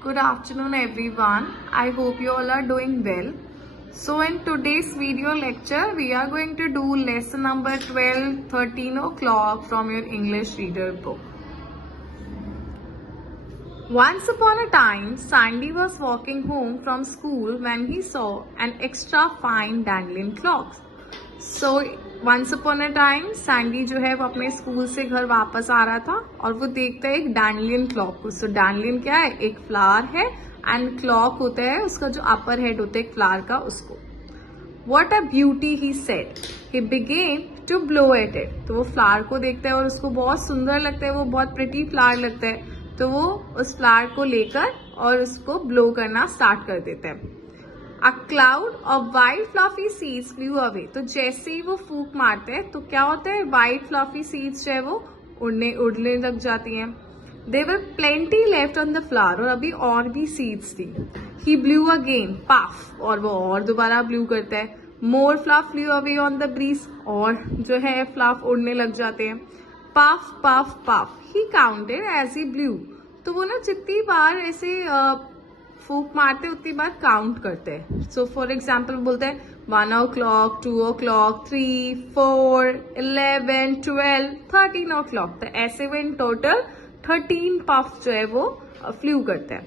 Good afternoon everyone. I hope you all are doing well. So in today's video lecture, we are going to do lesson number 12, 13 o'clock from your English reader book. Once upon a time, Sandy was walking home from school when he saw an extra fine dangling clock. So once upon a time, Sandy जो है वो अपने school से घर वापस आ रहा था और वो देखता है एक डैंडलियन क्लॉक को. सो डैंडलियन क्या है? एक फ्लावर है एंड क्लॉक होता है उसका जो अपर हेड होता है एक फ्लावर का, उसको. What a beauty, he said. He began to blow at it. तो वो फ्लावर को देखता है और उसको बहुत सुंदर लगता है, वो बहुत प्रिटी फ्लावर लगता है. तो वो उस फ्लावर को लेकर और उसको ब्लो करना स्टार्ट कर देता है. A cloud of white fluffy seeds flew away. तो जैसे ही वो फूंक मारते हैं तो क्या होता है? white fluffy seeds जो है वो उड़ने लग जाती हैं. There were plenty left on the flower. और अभी और भी seeds थी. He blew again, puff. और वो और दोबारा ब्लू करता है. More fluff flew away on the breeze. और जो है fluff उड़ने लग जाते हैं. Puff, puff, puff. He counted as he blew. तो वो ना जितनी बार ऐसे फूक मारते उतनी बार काउंट करते हैं. सो फॉर एग्जाम्पल बोलते हैं 1 o'clock, 2 o'clock, 3, 4, 11, 12, 13 o'clock. तो ऐसे वो इन टोटल 13 पफ जो है वो फ्लू करते हैं.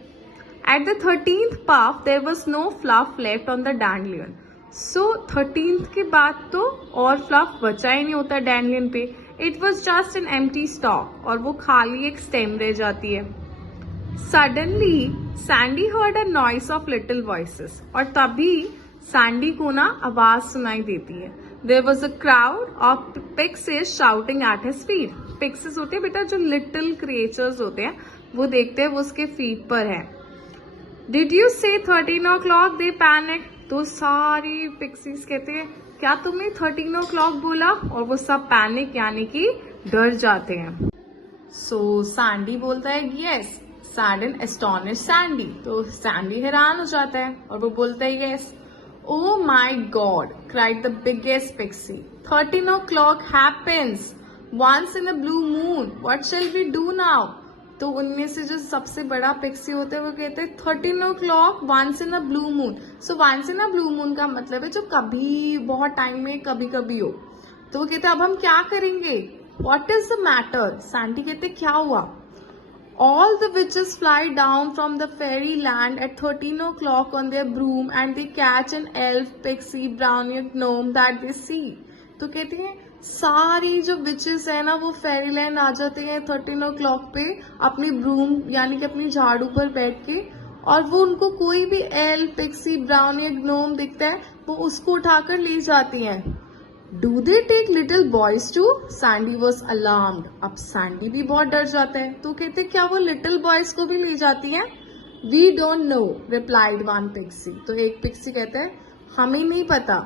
At the 13th puff there was no fluff left on the dandelion. So 13th के बाद तो और फ्लफ बचा ही नहीं होता डैंडलियन पे. It was just an empty stock और वो खाली एक स्टेम रह जाती है. Suddenly, Sandy heard a noise of little voices. और तभी सैंडी को ना आवाज सुनाई देती है. There was a crowd of pixies shouting at his feet. Pixies होते हैं बेटा जो little creatures होते हैं, वो देखते हैं वो उसके feet पर है. Did you say 13 o'clock? They panicked. तो सारी pixies कहते हैं क्या तुमने 13 o'clock बोला? और वो सब पैनिक यानी कि डर जाते हैं. So सैंडी बोलता है yes. Sad and astonish Sandy. तो सैंडी हैरान हो जाता है और वो बोलता है yes. Oh my god, cried the biggest pixie. 13 o'clock happens once in a blue moon. What shall we do now? तो उनमें से जो सबसे बड़ा पिक्सी होता है वो कहते हैं 13 o'clock once in a blue moon. So once in a blue moon का मतलब है जो कभी बहुत टाइम में कभी कभी हो. तो वो कहते हैं अब हम क्या करेंगे? What is the matter? Sandy कहते क्या हुआ? All the witches fly down from the fairy land at 13 o'clock on their broom and they catch an elf, pixie, brownie, gnome that they see. तो कहते हैं सारी जो विचेस है ना वो फेरी लैंड आ जाते हैं 13 o'clock पे अपनी ब्रूम यानी कि अपनी झाड़ू पर बैठ के, और वो उनको कोई भी एल्फ, पिक्सी, ब्राउनी, ग्नोम दिखता है वो उसको उठाकर ले जाती हैं. Do they take little boys too? Sandy was alarmed. अब सैंडी भी बहुत डर जाता है. तो कहते क्या वो लिटिल बॉयज को भी ले जाती हैं? We don't know, replied one pixie. तो एक पिक्सी कहता है हमें नहीं पता.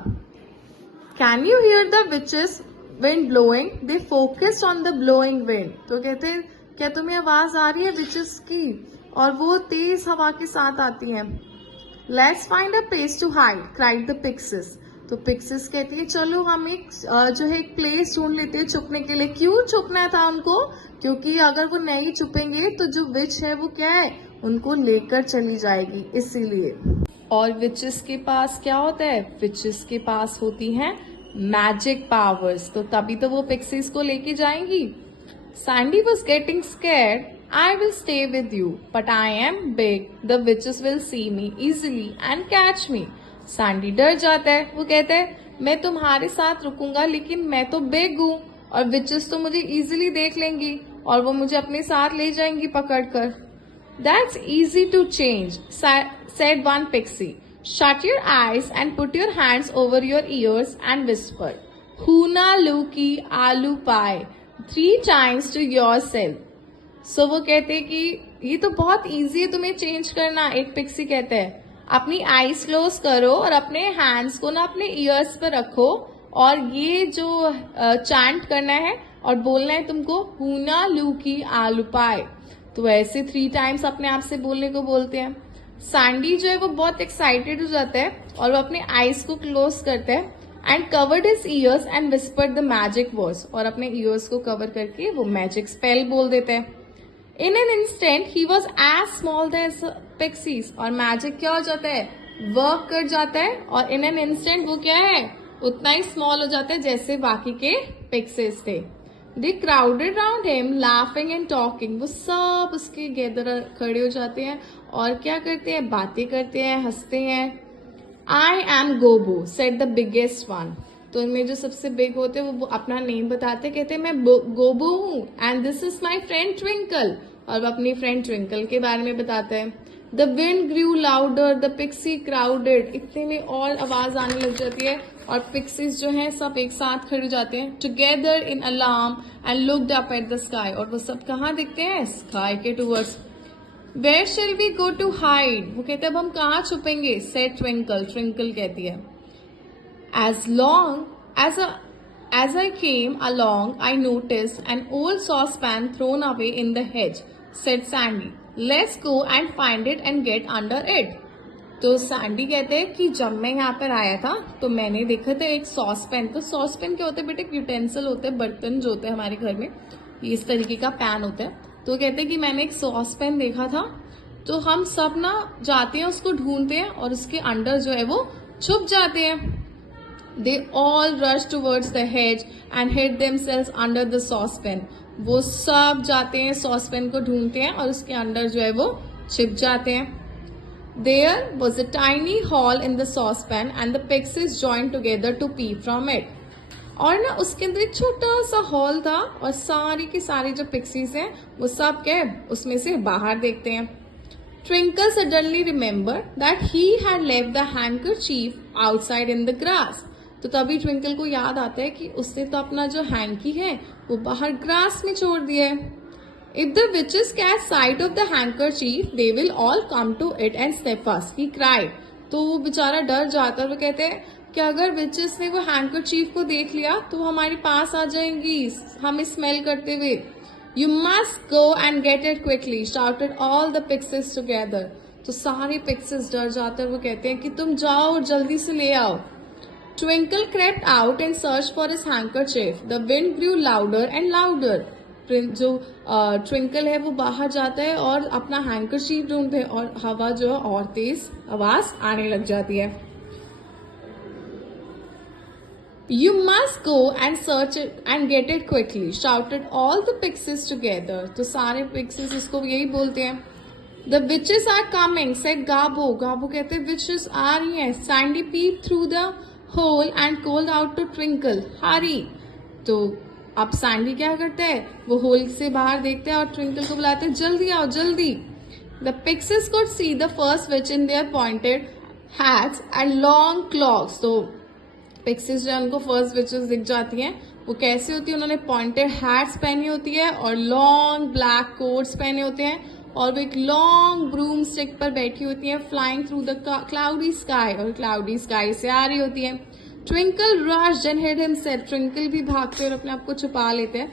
Can you hear the witches wind blowing? They focused on the blowing wind. तो कहते हैं क्या तुम्हें आवाज आ रही है विचेस की? और वो तेज हवा के साथ आती हैं. Let's find a place to hide, cried the pixies. तो पिक्सिस कहती है चलो हम एक जो है एक प्लेस ढूंढ लेते हैं छुपने के लिए. क्यों छुपना था उनको? क्योंकि अगर वो नहीं छुपेंगे तो जो विच है वो क्या है, उनको लेकर चली जाएगी, इसीलिए. और विचेस के पास क्या होता है? विचेस के पास होती हैं मैजिक पावर्स. तो तभी तो वो पिक्सिस को लेके जाएंगी. Sandy was getting scared. I will stay with you, but I am big. The witches will see me easily and catch me. Sandy डर जाता है. वो कहता है मैं तुम्हारे साथ रुकूंगा लेकिन मैं तो बिग हूँ और विचेस तो मुझे इजीली देख लेंगी और वो मुझे अपने साथ ले जाएंगी पकड़कर. That's easy to change, said one pixie. Shut your eyes and put your hands over your ears and whisper, Huna Luki Alu Pie 3 times to yourself. So वो कहते कि ये तो बहुत इजी है तुम्हें चेंज करना. एक पिक्सी कहता है अपनी आईज क्लोज करो और अपने हैंड्स को ना अपने ईयर्स पर रखो और ये जो चैंट करना है और बोलना है तुमको हूना लूकी आलू पाए. तो ऐसे 3 टाइम्स अपने आप से बोलने को बोलते हैं. सैंडी जो है वो बहुत एक्साइटेड हो जाता है और वो अपने आईज को क्लोज करता है and covered his years and whispered the magic words. और अपने ईयर्स को कवर करके वो मैजिक स्पेल बोल देता है. In an instant he was as small as pixies, और मैजिक क्या हो जाता है, वर्क कर जाता है, और इन एन इंस्टेंट वो क्या है, उतना ही स्मॉल हो जाता है जैसे बाकी के पिक्सेस थे. They crowded round him laughing and talking, वो सब उसके गैदर खड़े हो जाते हैं और क्या करते हैं, बातें करते हैं, हंसते हैं. I am Gobo said the biggest one, तो इनमें जो सबसे बिग होते हैं वो अपना नेम बताते, कहते हैं मैं गोबो हूँ, and this is my friend twinkle, और वो अपनी फ्रेंड ट्विंकल के बारे में बताते हैं. The wind grew louder the pixie crowded, इतने में और आवाज आने लग जाती है और पिक्सीज जो हैं सब एक साथ खड़े हो जाते हैं. Together in alarm and looked up at the sky, और वो सब कहाँ दिखते हैं, स्काई के towards. Where shall we go to hide, वो कहते हैं अब हम कहाँ छुपेंगे, सेड ट्विंकल, ट्विंकल कहती है. As long as I came along, I noticed an old saucepan thrown away in the hedge, said Sandy. Let's go and find it and get under it. तो Sandy कहते हैं कि जब मैं यहाँ पर आया था तो मैंने देखा था एक सॉसपैन. तो सॉसपैन क्या होता है बेटे, यूटेंसिल होते हैं, बर्तन जो होते हैं हमारे घर में, इस तरीके का पैन होता है. तो कहते हैं कि मैंने एक सॉसपैन देखा था, तो हम सब ना जाते हैं उसको ढूंढते हैं और उसके अंडर जो है वो छुप जाते हैं. They all rushed towards the hedge and hid themselves under the saucepan. वो सब जाते हैं सॉसपैन को ढूंढते हैं और उसके अंदर जो है वो छिप जाते हैं. There was a tiny hole in the saucepan and the pixies joined together to peep from it. और ना उसके अंदर एक छोटा सा हॉल था और सारी की सारी जो पिक्सीज हैं वो सब क्या उसमें से बाहर देखते हैं. Twinkle suddenly remembered that he had left the handkerchief outside in the grass. तो तभी ट्विंकल को याद आता है कि उसने तो अपना जो हैंकी है वो बाहर ग्रास में छोड़ दिया है. If the witches catch sight of the handkerchief they will all come to it and sniff us, he cried. तो वो बेचारा डर जाता है, वो कहते हैं कि अगर विचेस ने वो हैंकरचीफ को देख लिया तो वो हमारे पास आ जाएंगी हमें स्मेल करते हुए. You must go and get it quickly shouted all the pixies together. तो सारे पिक्सेस डर जाते हैं, वो कहते हैं कि तुम जाओ और जल्दी से ले आओ. Twinkle crept out and searched for his handkerchief. The wind grew louder and louder. जो ट्विंकल है वो बाहर जाता है और अपना हैंकरचीफ ढूंढते हैं और हवा जो है और तेज आवाज आने लग जाती है. You must go and search it and get it quickly, shouted all the pixies together. तो सारे पिक्सीज उसको यही बोलते हैं. The witches are coming, said Gabo. Gabo कहते हैं witches आ रही हैं. Sandy peeped through the hole and called out to Twinkle, hurry. तो अब सैंडी क्या करते हैं, वो होल से बाहर देखते हैं और ट्विंकल को बुलाते हैं, जल्दी आओ जल्दी. The pixies could see the first witch in their pointed hats and long cloaks. तो पिक्सीज जो उनको फर्स्ट विचेस दिख जाती हैं, वो कैसे होती है, उन्होंने पॉइंटेड हैट्स पहनी होती है और लॉन्ग ब्लैक कोट्स पहने होते हैं और वो एक लॉन्ग ब्रूम स्टिक पर बैठी होती है, flying through the cloudy sky, और क्लाउडी स्काई से आ रही होती है. Twinkle rushed and hid himself, Twinkle भी भागते और अपने आप को छुपा लेते हैं.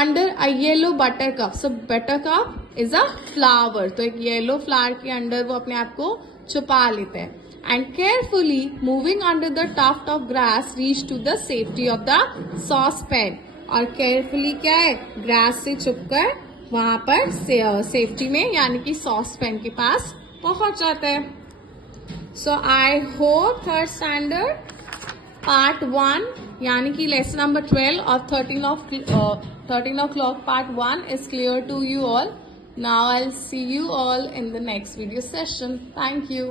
Under a yellow buttercup, so buttercup is a flower, तो एक येलो फ्लावर के अंडर वो अपने आप को छुपा लेते हैं. And carefully moving under the tuft of grass reach to the safety of the saucepan, और केयरफुली क्या है, ग्रास से छुपकर वहां पर सेफ्टी में यानी कि सॉसपैन के पास पहुंच जाता है. So I hope third standard part 1 यानी कि लेसन नंबर 12 और 13 o'clock part 1 is clear to you all. Now I'll see you all in the next video session. Thank you.